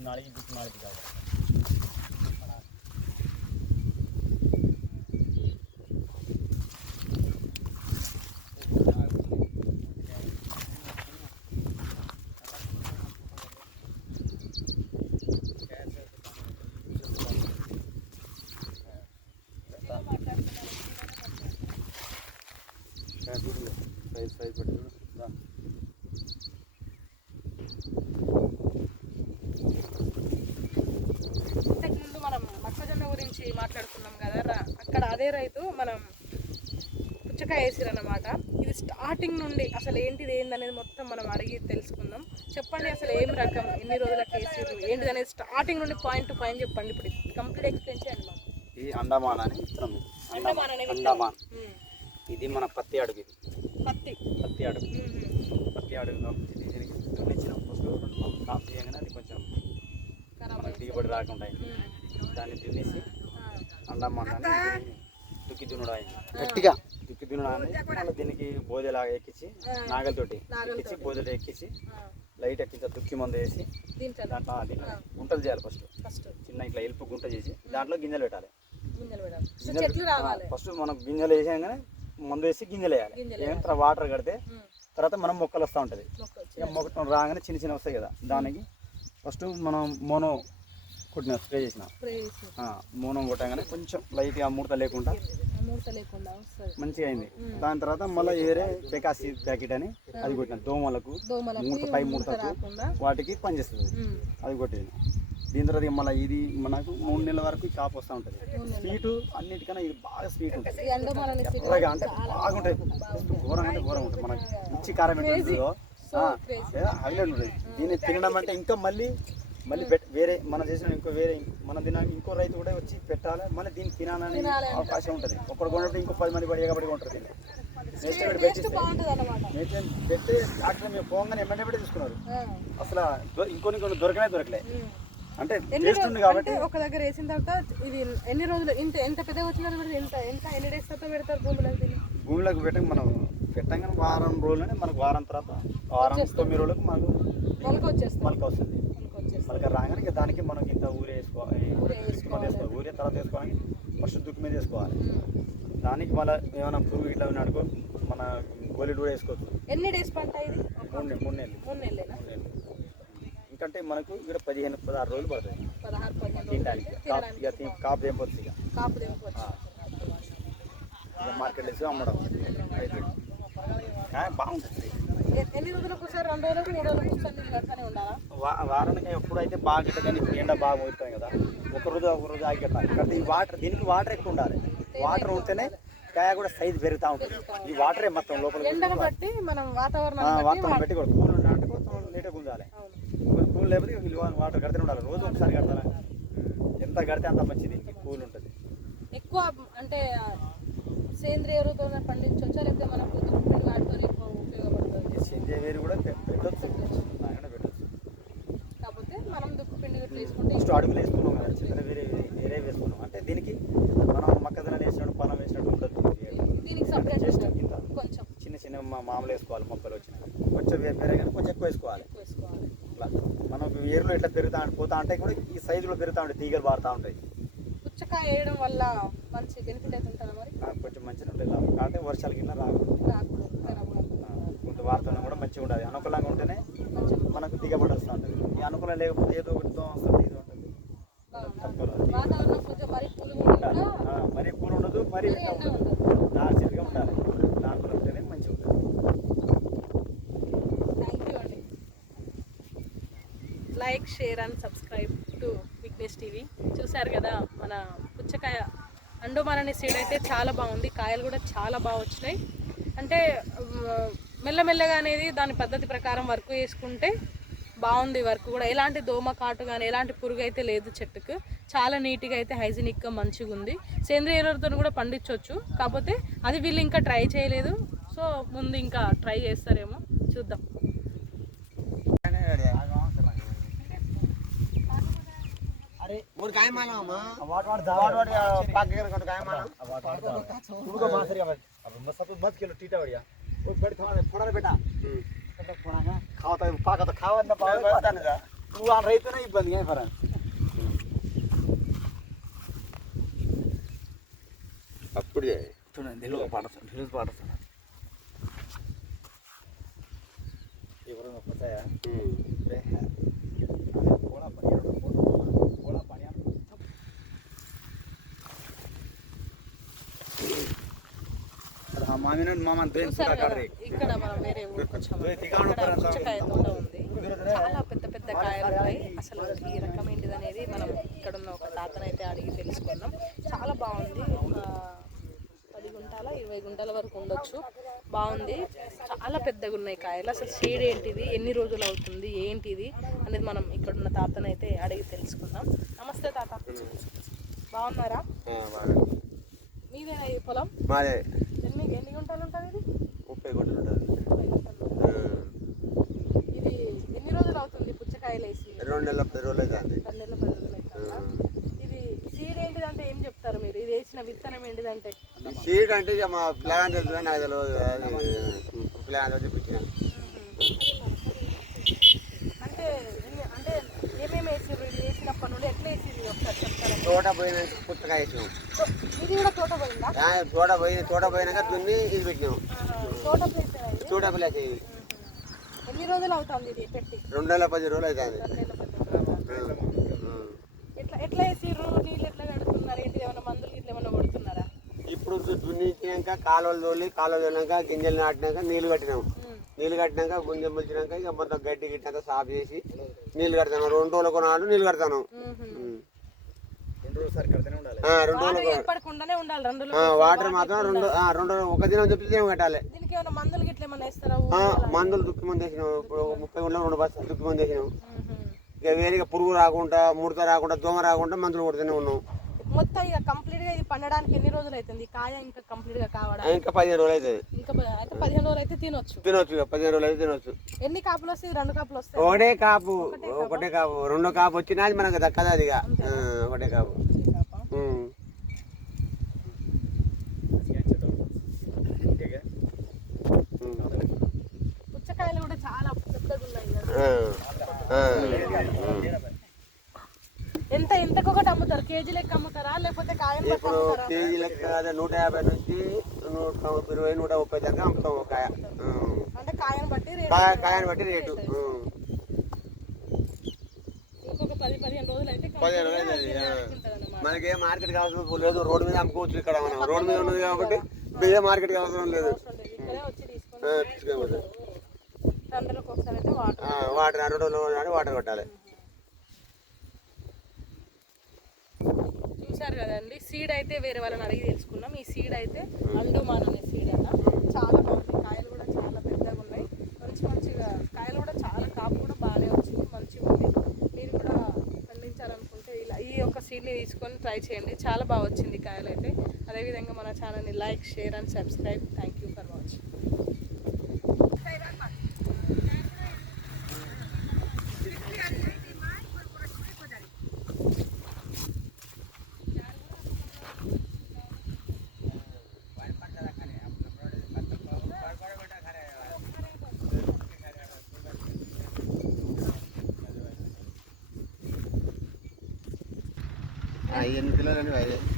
ਨਾਲ ਹੀ ਨਾਲ ਦੀ ਗੱਲ మాట్లాడుకున్నాం కదా అక్కడ అదే రైతు మనం పుచ్చకాయ వేసిరన్నమాట ఇది స్టార్టింగ్ నుండి అసలు ఏంటిది ఏందనేది మొత్తం మనం అడిగి తెలుసుకుందాం చెప్పండి అసలు ఏం రకం ఎన్ని రోజులకు వేసిరు ఏంటిది అనేది స్టార్టింగ్ నుండి పాయింట్ టు పాయింట్ చెప్పండి ఇప్పుడు కంప్లీట్ ఎక్స్ప్లెయిన్ చేయండి మాకు ఇది అండమాన్ అని విత్తనం. అండమాన్ అనే. అండమాన్. ఇది మన పత్తి అడుగు ఇది పత్తి పత్తి అడుగు. పత్తి అడుగు కాబట్టి దీనికి దున్నిచ్చినాం ఫస్ట్ రెండు కాపు చేయగానే అది కొంచెం మనకి దిగుబడి రాకుండా. దాన్ని దున్నేసి దుక్కి దున్నుడు అయింది గట్టిగా. దుక్కి దున్నుడు అని మళ్ళీ దీనికి బోదెలాగా ఎక్కించి నాగలతోటి. ఎక్కించి బోదెలు ఎక్కించి. లైట్ ఎక్కించి దుక్కి మందు వేసి దీంట్లో. అది గుంటలు చేయాలి ఫస్ట్. ఫస్ట్. చిన్న ఇట్లా ఎలుపు గుంట చేసి దాంట్లో గింజలు పెట్టాలి. గింజలు పెడాలి సో గింజలు చెట్లు రావాలి. ఫస్ట్ మనం గింజలు వేసాగానే మందు వేసి గింజలు వేయాలి. ఏమైనా తర్వాత వాటర్ కడితే. తర్వాత మనం మొక్కలు వస్తూ ఉంటుంది. మొక్క ఇక రాగానే చిన్న చిన్న వస్తాయి కదా. దానికి ఫస్ట్ మనం మోనో కొట్టిన స్ప్రే చేసిన. మోనో కొట్టగానే కొంచెం లైట్గా ముడత లేకుండా మంచిగా అయింది. దాని తర్వాత మళ్ళీ వేరే పెకాసి ప్యాకెట్ అని అది కొట్టిన దోమలకు మూత పై రాకుండా. వాటికి పనిచేస్తుంది. అది కొట్టింది దీని తర్వాత మళ్ళీ ఇది మనకు మూడు నెలల వరకు కాపు వస్తూ ఉంటుంది. స్వీటు అన్నిటికన్నా ఇది బాగా స్వీట్ ఉంటుంది. అంటే బాగుంటాయి ఘోరంగా అంటే ఘోరంగా ఉంటుంది. మనకి మిర్చి కారం ఉంటుందో హైలైట్ ఉంటుంది దీన్ని తినడం అంటే ఇంకా మళ్ళీ మళ్ళీ వేరే మనం చేసిన ఇంకో వేరే మనం తిన ఇంకో రైతు కూడా వచ్చి పెట్టాలి మళ్ళీ దీన్ని తినాలని అవకాశం ఉంటుంది. ఒక్కడు కొన్నప్పుడు ఇంకో పది మంది పడి కొంటారు దీన్ని. నెక్స్ట్ పెట్టి పెట్టిస్తే? నెక్స్ట్ పెట్టి డాక్టర్ మీరు పోగానే ఎమ్మెల్యే తీసుకున్నారు. అసలు ఇంకొన్ని కొన్ని దొరకనే దొరకలే. అంటే ఉంది కాబట్టి ఒక దగ్గర వేసిన తర్వాత ఇది ఎన్ని రోజులు ఇంత ఎంత పెద్దగా వచ్చినా ఎంత ఎంత ఎన్ని డేస్ తర్వాత పెడతారు భూములకు భూమిలోకి పెట్టక మనం పెట్టంగానే వారం రోజులనే మనకు వారం తర్వాత వారం తొమ్మిది రోజులకు మనకు మొలక వచ్చేస్తుంది. మొలక వస్తుంది. మొలక రాగానే ఇక దానికి మనకి ఇంత ఊరే వేసుకోవాలి ఊరే దుక్కి మీద వేసుకోవాలి. ఊరే తర్వాత వేసుకోవాలి ఫస్ట్ దుక్కి మీద వేసుకోవాలి. దానికి మళ్ళీ ఏమైనా పురుగు ఇట్లా ఉన్నాడుకో మన గోలిడు కూడా వేసుకోవచ్చు. ఎన్ని డేస్ పంట ఇది? మూడు నెలలు. మూడు నెలలు. ఎందుకంటే మనకు ఇక్కడ పదిహేను పదహారు రోజులు పడుతుంది. తినడానికి. కాపు ఇక కాపు తెంపొచ్చు ఇక. కాపు మార్కెట్ వేసి అమ్మడం. బాగుంటుంది. ఎన్ని రోజులకు ఒకసారి రెండు రోజులకు మూడు రోజులకు ఒకసారి నీళ్ళు కడతానే ఉండాలా? వా- వారానికి ఎప్పుడైతే బాగా గిట్ట కానీ ఇప్పుడు ఎండ బాగా పోతాయి కదా. ఒక రోజు ఒక రోజు ఆగి కట్టాలి కాబట్టి ఈ వాటర్ దీనికి వాటర్ ఎక్కువ ఉండాలి. వాటర్ ఉంటేనే కాయ కూడా సైజ్ పెరుగుతూ ఉంటుంది. ఈ వాటరే మొత్తం లోపల ఎండను బట్టి మనం వాతావరణం వాతావరణం పెట్టి కూడా కూల్ ఉండాలంటే కొంచెం నీట్గా గుంజాలి కొంచెం కూల్ లేకపోతే వాటర్ కడితే ఉండాలి. రోజు ఒకసారి కడతారా? ఎంత కడితే అంత మంచిది. కూల్ ఉంటుంది. ఎక్కువ అంటే సేంద్రియ ఎరువుతో పండించవచ్చా లేకపోతే వాటితో ఎక్కువ ఉపయోగపడుతుంది? సేంద్రియ వేరు కూడా పెట్టొచ్చు. బాగానే పెట్టొచ్చు. కాకపోతే మనం దుక్కు పిండి గట్ల వేసుకుంటే ఫస్ట్ అడుగులు వేసుకున్నాం కదా చిన్న వేరే వేరే వేసుకున్నాం. అంటే దీనికి మనం మొక్కజొన్న వేసినట్టు పొలం వేసినట్టు ఉండదు దీనికి సపరేట్ ఇంత. కొంచెం. చిన్న చిన్న మామూలు వేసుకోవాలి మొక్కలు వచ్చినాయి కొంచెం వేరే కానీ కొంచెం ఎక్కువ వేసుకోవాలి. ఇట్లా మనకు ఏర్లు ఇట్లా పెరుగుతా పోతా అంటే కూడా ఈ సైజులో పెరుగుతూ ఉంటాయి తీగలు పారుతూ ఉంటాయి. పుచ్చకాయ వేయడం వల్ల మంచి బెనిఫిట్ ఉంటుందా మరి? కొంచెం మంచిగా లాభం. కాబట్టి వర్షాలు కింద రాదు రాకుండా మంచిగా ఉండాలి. అనుకూలంగా ఉంటేనే మనకు దిగబడి వస్తూ ఉంటుంది. ఈ అనుకూలం లేకపోతే ఏదో ఒకటి దోమ వస్తుంది ఇది ఉంటుంది. మరి కూల్ ఉండదు మరీ ఉండదు ఉండాలి. నార్మల్ ఉంటేనే మంచిగా ఉంటుంది. Like share and. Subscribe to Vignesh TV చూశారు కదా మన పుచ్చకాయ అండోమాన్ అనే సీడ్ అయితే చాలా బాగుంది. కాయలు కూడా చాలా బాగా వచ్చినాయి. అంటే మెల్లమెల్లగా అనేది దాని పద్ధతి ప్రకారం వర్క్ చేసుకుంటే బాగుంది వర్క్ కూడా. ఎలాంటి దోమ కాటు కానీ ఎలాంటి పురుగు అయితే లేదు చెట్టుకు. చాలా నీట్గా అయితే హైజీనిక్గా మంచిగా ఉంది. సేంద్రియ ఎరువులతో కూడా పండించవచ్చు కాకపోతే అది వీళ్ళు ఇంకా ట్రై చేయలేదు. సో ముందు ఇంకా ట్రై చేస్తారేమో చూద్దాం. वो बेड थोड़ा फोड़ा रे बेटा। तो फोड़ा का खाओ तो पाका तो खावा ना पावे पता नहीं जा तू आ रही तो नहीं बन गया फरन அப்படியே சொன்ன நெல்லு பாட சொன்ன நெல்லு பாட சொன்ன இவரும் பத்தாயா ம் ఇక్కడ మనం వేరే ఊరికి వచ్చాము. పుచ్చకాయ తోట ఉంది. చాలా పెద్ద పెద్ద కాయలు ఉన్నాయి. అసలు ఈ రకం ఏంటిది అనేది మనం ఇక్కడ ఉన్న ఒక తాతనైతే అడిగి తెలుసుకున్నాం చాలా బాగుంది. పది గుంటల ఇరవై గుంటల వరకు ఉండొచ్చు. బాగుంది. చాలా పెద్దగా ఉన్నాయి కాయలు. అసలు షేడ్ ఏంటిది? ఎన్ని రోజులు అవుతుంది? ఏంటిది? అనేది మనం ఇక్కడ ఉన్న తాతనైతే అడిగి తెలుసుకుందాం. నమస్తే తాత. బాగున్నారా? మీదేనా ఈ పొలం? మాదే. గుంటలు ఉంటుంది ఇది ముప్పై గుంటలు ఉంటుంది ఇది ఎన్ని రోజులు అవుతుంది పుచ్చకాయలు వేసి? రెండు నెలల పది రోజులు అవుతుంది. పది నెలల పది రోజులు అవుతుందా? ఇది సీడ్ ఏంటిదంటే ఏం చెప్తారు మీరు? ఇది వేసిన విత్తనం ఏంటిదంటే? సీడ్ అంటే మా ప్లాన్ నాకు తెలియదు. ప్లాన్ చూపించిన అంటే ఎన్ని- అంటే ఏమేమి వేసారు ఇది వేసినప్పటి నుండి ఎట్లా వేసిరు ఇది ఒకసారి చెప్తారా తోట పోయిన పుస్తకాయ వేసినాం. తో- ఇది కూడా తోట పోయిందా? తోట పోయి తోట పోయినాక దున్ని ఇది పెట్టినాం. ఆహా. తోట ఇది? తోట. ఎన్ని రోజులు అవుతుంది ఇది పెట్టి? రెండు నెలల పది రోజులు అవుతుంది. రెండు నెలల పది రోజులు. ఎట్లా ఎట్లా వేసిర్రు? నీళ్ళు ఎట్లా కడుతున్నారు? ఏంటి ఏమైనా మందులు ఇట్లా ఏమైనా కొడుతున్నారా? ఇప్పుడు దున్నించినాక కాలువలు తోలి కాలువలు తోలినాక గింజలు నాటినాక నీళ్ళు కట్టినాం. మ్మ్. నీళ్ళు కట్టినాక గుంజం పిలిచినాక ఇక మొత్తం గడ్డి గిట్టినాక సాఫ్ చేసి నీళ్ళు కడతాను. రెండు రోజులకు నాడు నీళ్ళు కడతాను. రెండు రోజులు సరి కడితేనే ఉండాలి ఆ, రెండు వాటర్ మాత్రం రెండు ఆ, రెండు ఒక దినం దినం కట్టాలి. మందులు గిట్ల ఏమైనా వేస్తారా? ఆ, మందులు దుక్కి మంది వేసినాం ముప్పై గుంటలు రెండు బస్సులు దుక్కి మంది వేసినాం. ఇక వేరేగా పురుగు రాకుండా ముడత రాకుండా దోమ రాకుండా మందులు కొడుతూనే ఉన్నాం. మొత్తం ఇక కంప్లీట్గా ఇది పండడానికి ఎన్ని రోజులు అవుతుంది? కాయ ఇంకా కంప్లీట్గా కావడం? ఇంకా పదిహేను రోజులు అవుతుంది. ఇంకా ప- అయితే పదిహేను రోజులు అయితే తినొచ్చు. తినొచ్చు ఇక పదిహేను రోజులు అయితే తినొచ్చు. ఎన్ని కాపులు వస్తాయి? రెండు కాపులు వస్తాయి. ఒకటే కాపు ఒకటే కాపు? రెండో కాపు వచ్చినా అది మనకు దక్కదు అది ఇక ఆ, ఒకటే కాపు. ఉమ్. పుచ్చకాయలు కూడా చాలా పెద్దగా ఉన్నాయి కదా. ఆ, ఆ. కేజీ లెక్క అమ్ముతారా? లేకపోతే బట్టి ఇప్పుడు కేజీ లెక్క అదే నూట యాభై నుంచి నూట ఇరవై నూట ముప్పై దాకా అమ్ముతాం ఒక కాయ. అంటే కాయను బట్టి కాయ కాయని బట్టి రేటు. మనకి ఏ మార్కెట్ కావాల్సిన లేదు. రోడ్డు మీద అమ్ముకోవచ్చు ఇక్కడ మనం. రోడ్డు మీద ఉన్నది కాబట్టి బియ్య మార్కెట్ అవసరం లేదు. వాటర్ వాటర్ వాటర్ కొట్టాలి. చూసారు కదండి. సీడ్ అయితే వేరే వాళ్ళని అడిగి తెలుసుకున్నాం. ఈ సీడ్ అయితే అండుమాన్ అనే సీడ్ అన్న చాలా బాగుంది. కాయలు కూడా చాలా పెద్దగా ఉన్నాయి. మంచి మంచిగా కాయలు కూడా చాలా కాపు కూడా బాగానే వచ్చింది. మంచిగా ఉంది. మీరు కూడా పండించాలనుకుంటే ఇలా ఈ యొక్క సీడ్ని తీసుకొని ట్రై చేయండి. చాలా బాగా వచ్చింది కాయలు అయితే అదేవిధంగా మన ఛానల్ని like share and subscribe. Thank you for watching. ఎనిమిది కిలోలు అండి